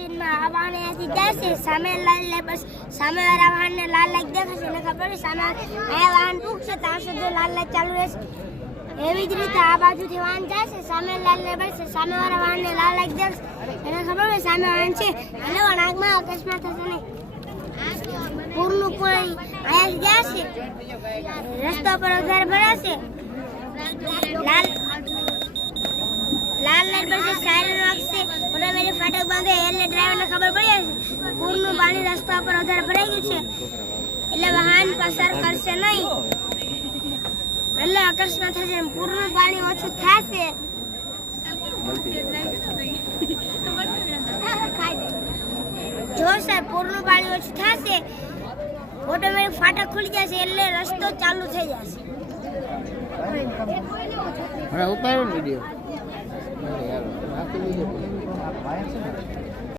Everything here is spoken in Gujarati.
પોઝિશનમાં આ વાહન અહીંયાથી જાય છે સામે લાલ બસ સામેવાળા વાહનને લાલ લાઈટ દેખાશે એટલે ખબર પડી સામે અહીંયા વાહન પૂછશે ત્યાં સુધી લાલ લાઈટ ચાલુ રહેશે એવી જ રીતે આ બાજુથી વાહન જાય છે સામે લાલ લાઈટ બળશે સામેવાળા વાહનને લાલ લાઈટ દેખાશે એને ખબર હોય સામે વાહન છે એટલે વળાંકમાં અકસ્માત થશે નહીં પૂરનું પાણી અહીંયાથી જાય છે રસ્તા પર વધારે ભરાશે લાલ લાઈટ બળશે સાયરન વાગશે ઓટોમેટિક ફાટક બાંધે એટલે ડ્રાઈવરને ખબર પડી જશે પૂરનું પાણી રસ્તા પર વધારે ભરાઈ ગયું છે એટલે વાહન પસાર કરશે નહીં એટલે અકસ્માત થશે પૂરનું પાણી ઓછું થશે જો સાહેબ પૂરનું પાણી ઓછું થશે ઓટોમેટિક ફાટક ખુલી જશે એટલે રસ્તો ચાલુ થઈ જશે ઉતારો વિડિયો